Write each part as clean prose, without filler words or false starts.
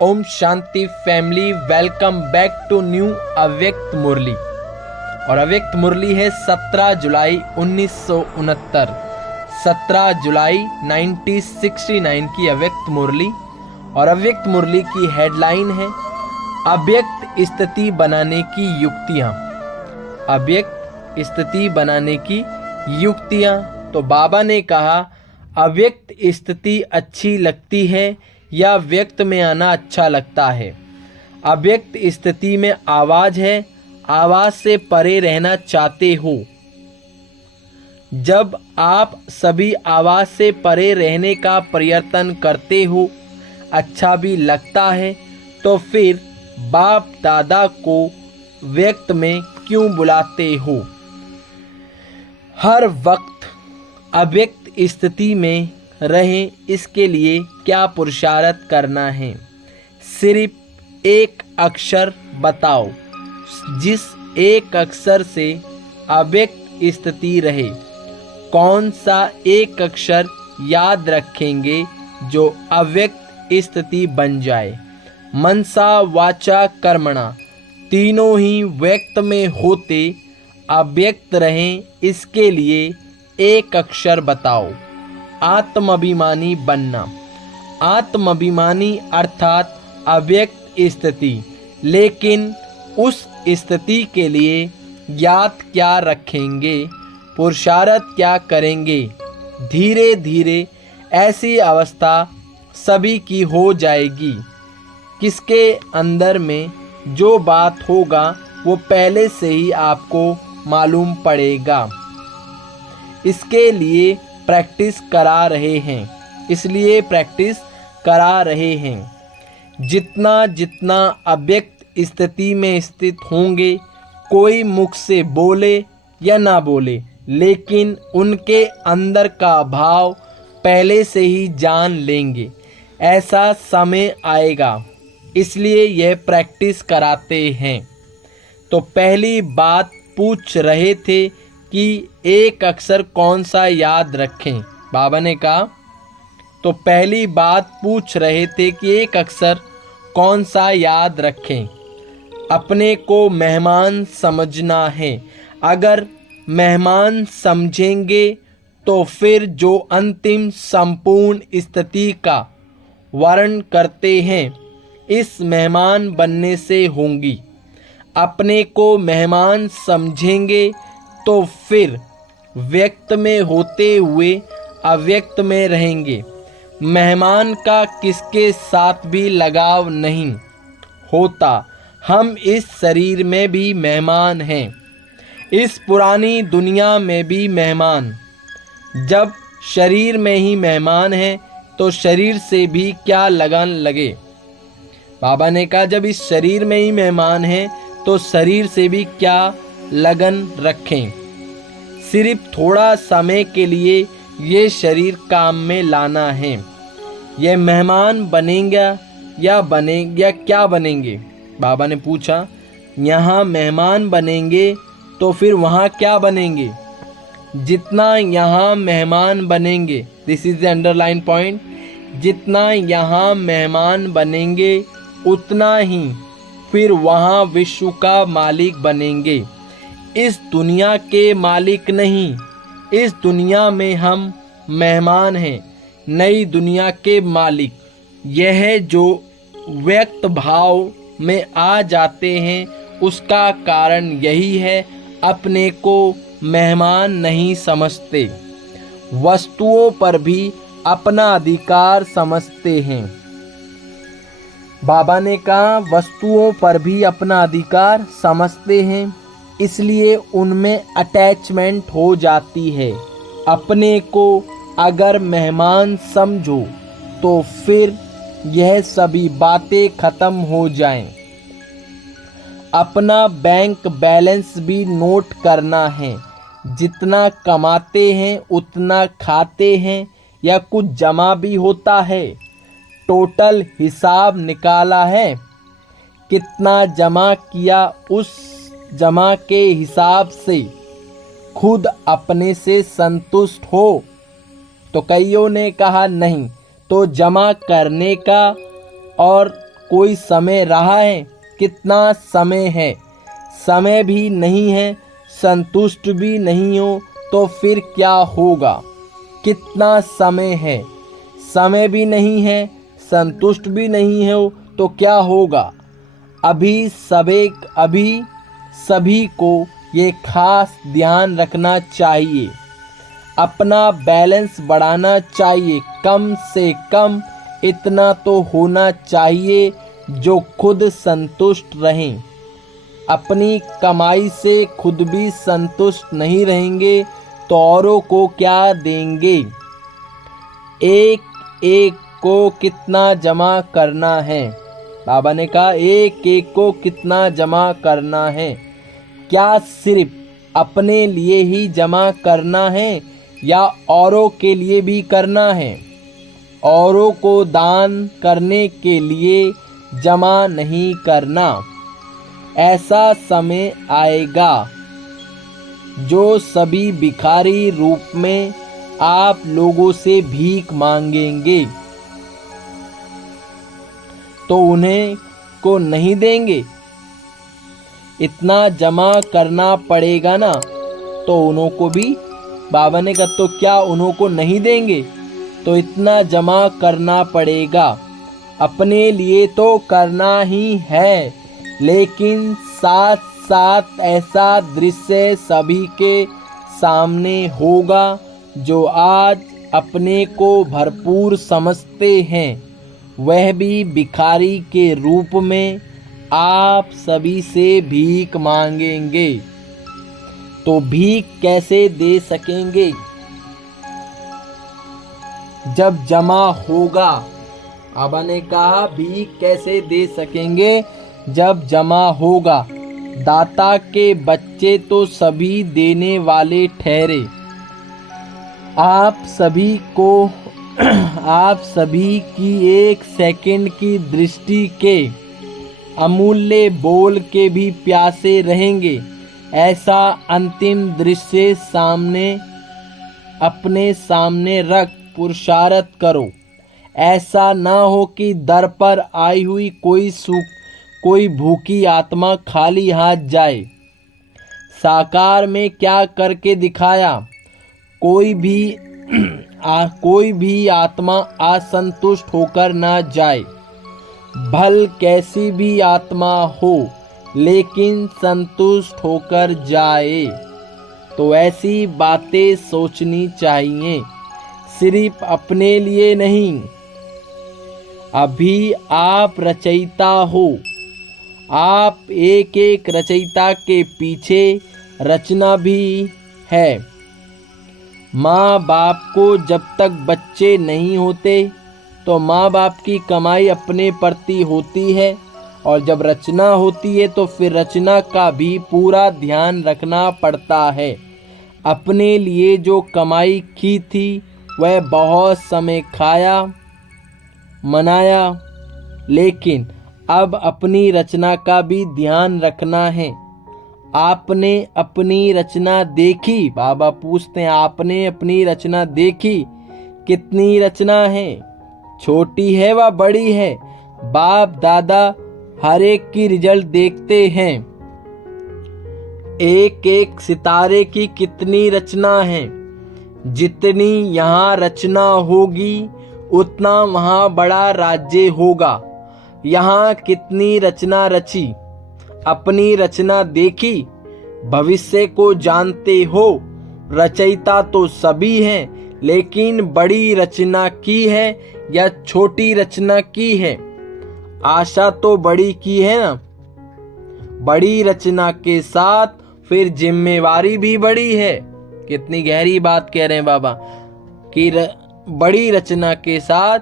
Om Shanti family, welcome back to new Avyakt Murli. और अव्यक्त मुरली है 17 जुलाई 1969, 17 जुलाई 1969 की अव्यक्त मुरली। और अव्यक्त मुरली की हेडलाइन है अव्यक्त स्थिति बनाने की युक्तियाँ। अव्यक्त स्थिति बनाने की युक्तियाँ। तो बाबा ने कहा अव्यक्त स्थिति अच्छी लगती है या व्यक्त में आना अच्छा लगता है। अव्यक्त स्थिति में आवाज़ है, आवाज़ से परे रहना चाहते हो। जब आप सभी आवाज़ से परे रहने का प्रयत्न करते हो, अच्छा भी लगता है, तो फिर बाप दादा को व्यक्त में क्यों बुलाते हो? हर वक्त अव्यक्त स्थिति में रहें, इसके लिए क्या पुरुषार्थ करना है? सिर्फ एक अक्षर बताओ जिस एक अक्षर से अव्यक्त स्थिति रहे। कौन सा एक अक्षर याद रखेंगे जो अव्यक्त स्थिति बन जाए? मनसा वाचा कर्मणा तीनों ही व्यक्त में होते अव्यक्त रहें, इसके लिए एक अक्षर बताओ। आत्माभिमानी बनना। आत्माभिमानी अर्थात अव्यक्त स्थिति, लेकिन उस स्थिति के लिए याद क्या रखेंगे, पुरुषार्थ क्या करेंगे? धीरे धीरे ऐसी अवस्था सभी की हो जाएगी। किसके अंदर में जो बात होगा वो पहले से ही आपको मालूम पड़ेगा। इसके लिए प्रैक्टिस करा रहे हैं, इसलिए प्रैक्टिस करा रहे हैं। जितना जितना अव्यक्त स्थिति में स्थित होंगे, कोई मुख से बोले या ना बोले, लेकिन उनके अंदर का भाव पहले से ही जान लेंगे। ऐसा समय आएगा, इसलिए यह प्रैक्टिस कराते हैं। तो पहली बात पूछ रहे थे कि एक अक्षर कौन सा याद रखें। बाबा ने कहा, तो पहली बात पूछ रहे थे कि एक अक्षर कौन सा याद रखें। अपने को मेहमान समझना है। अगर मेहमान समझेंगे तो फिर जो अंतिम संपूर्ण स्थिति का वर्णन करते हैं, इस मेहमान बनने से होंगी। अपने को मेहमान समझेंगे तो फिर व्यक्त में होते हुए अव्यक्त में रहेंगे। मेहमान का किसके साथ भी लगाव नहीं होता। हम इस शरीर में भी मेहमान हैं, इस पुरानी दुनिया में भी मेहमान। जब शरीर में ही मेहमान हैं तो शरीर से भी क्या लगन लगे? बाबा ने कहा जब इस शरीर में ही मेहमान हैं तो शरीर से भी क्या लगन रखें। सिर्फ थोड़ा समय के लिए ये शरीर काम में लाना है। ये मेहमान बनेंगे या क्या बनेंगे? बाबा ने पूछा, यहाँ मेहमान बनेंगे तो फिर वहाँ क्या बनेंगे? जितना यहाँ मेहमान बनेंगे, this is the underline point, जितना यहाँ मेहमान बनेंगे उतना ही फिर वहाँ विश्व का मालिक बनेंगे। इस दुनिया के मालिक नहीं, इस दुनिया में हम मेहमान हैं, नई दुनिया के मालिक। यह जो व्यक्त भाव में आ जाते हैं, उसका कारण यही है, अपने को मेहमान नहीं समझते। वस्तुओं पर भी अपना अधिकार समझते हैं। बाबा ने कहा वस्तुओं पर भी अपना अधिकार समझते हैं, इसलिए उनमें अटैचमेंट हो जाती है। अपने को अगर मेहमान समझो तो फिर यह सभी बातें खत्म हो जाएं। अपना बैंक बैलेंस भी नोट करना है। जितना कमाते हैं उतना खाते हैं या कुछ जमा भी होता है। टोटल हिसाब निकाला है, कितना जमा किया, उस जमा के हिसाब से खुद अपने से संतुष्ट हो। तो कईयों ने कहा नहीं, तो जमा करने का और कोई समय रहा है? कितना समय है? समय भी नहीं है, संतुष्ट भी नहीं हो तो फिर क्या होगा? कितना समय है? समय भी नहीं है, संतुष्ट भी नहीं हो तो क्या होगा? अभी सभी को ये खास ध्यान रखना चाहिए। अपना बैलेंस बढ़ाना चाहिए। कम से कम इतना तो होना चाहिए जो खुद संतुष्ट रहें। अपनी कमाई से खुद भी संतुष्ट नहीं रहेंगे तो औरों को क्या देंगे? एक एक को कितना जमा करना है? बाबा ने कहा एक एक को कितना जमा करना है। क्या सिर्फ अपने लिए ही जमा करना है या औरों के लिए भी करना है? औरों को दान करने के लिए जमा नहीं करना। ऐसा समय आएगा जो सभी भिखारी रूप में आप लोगों से भीख मांगेंगे तो उन्हें को नहीं देंगे। इतना जमा करना पड़ेगा ना, तो उन्हों को भी, बाबा ने कहा तो क्या उन्हों को नहीं देंगे? तो इतना जमा करना पड़ेगा। अपने लिए तो करना ही है, लेकिन साथ साथ ऐसा दृश्य सभी के सामने होगा जो आज अपने को भरपूर समझते हैं, वह भी भिखारी के रूप में आप सभी से भीख मांगेंगे। तो भीख कैसे दे सकेंगे जब जमा होगा? बाबा ने कहा भीख कैसे दे सकेंगे जब जमा होगा। दाता के बच्चे तो सभी देने वाले ठहरे। आप सभी की एक सेकंड की दृष्टि के अमूल्य बोल के भी प्यासे रहेंगे। ऐसा अंतिम दृश्य अपने सामने रख पुरुषार्थ करो। ऐसा ना हो कि दर पर आई हुई कोई भूखी आत्मा खाली हाथ जाए। साकार में क्या करके दिखाया? कोई भी आत्मा असंतुष्ट होकर ना जाए। भल कैसी भी आत्मा हो, लेकिन संतुष्ट होकर जाए। तो ऐसी बातें सोचनी चाहिए, सिर्फ अपने लिए नहीं। अभी आप रचयिता हो। आप एक एक रचयिता के पीछे रचना भी है। माँ बाप को जब तक बच्चे नहीं होते तो माँ बाप की कमाई अपने प्रति होती है, और जब रचना होती है तो फिर रचना का भी पूरा ध्यान रखना पड़ता है। अपने लिए जो कमाई की थी वह बहुत समय खाया मनाया, लेकिन अब अपनी रचना का भी ध्यान रखना है। आपने अपनी रचना देखी? बाबा पूछते हैं आपने अपनी रचना देखी? कितनी रचना है? छोटी है व बड़ी है? बाप दादा हर एक की रिजल्ट देखते हैं। एक एक सितारे की कितनी रचना है? जितनी यहाँ रचना होगी उतना वहाँ बड़ा राज्य होगा। यहाँ कितनी रचना रची? अपनी रचना देखी? भविष्य को जानते हो? रचयिता तो सभी हैं, लेकिन बड़ी रचना की है या छोटी रचना की है? आशा तो बड़ी की है ना। बड़ी रचना के साथ फिर जिम्मेवारी भी बड़ी है। कितनी गहरी बात कह रहे हैं बाबा कि बड़ी रचना के साथ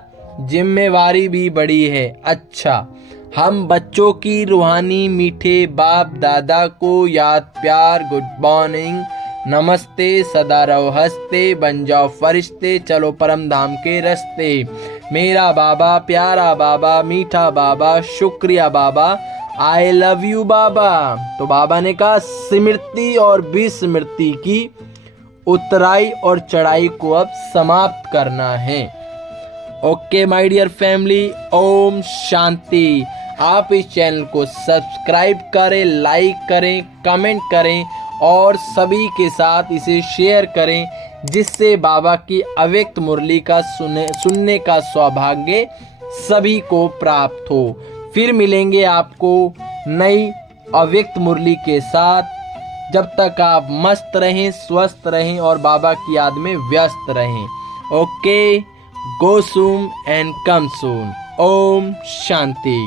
जिम्मेवारी भी बड़ी है। अच्छा, हम बच्चों की रूहानी मीठे बाप दादा को याद प्यार, गुड मॉर्निंग, नमस्ते, सदा रहो हंसते, बन जाओ फरिश्ते, चलो परम धाम के रास्ते। मेरा बाबा, प्यारा बाबा, मीठा बाबा, शुक्रिया बाबा, आई लव यू बाबा। तो बाबा ने कहा स्मृति और विस्मृति की उतराई और चढ़ाई को अब समाप्त करना है। Okay my dear family, Om Shanti. आप इस चैनल को सब्सक्राइब करें, लाइक करें, कमेंट करें और सभी के साथ इसे शेयर करें, जिससे बाबा की अव्यक्त मुरली का सुनने का सौभाग्य सभी को प्राप्त हो। फिर मिलेंगे आपको नई अव्यक्त मुरली के साथ। जब तक आप मस्त रहें, स्वस्थ रहें और बाबा की याद में व्यस्त रहें। Okay, go soon and come soon. Om Shanti.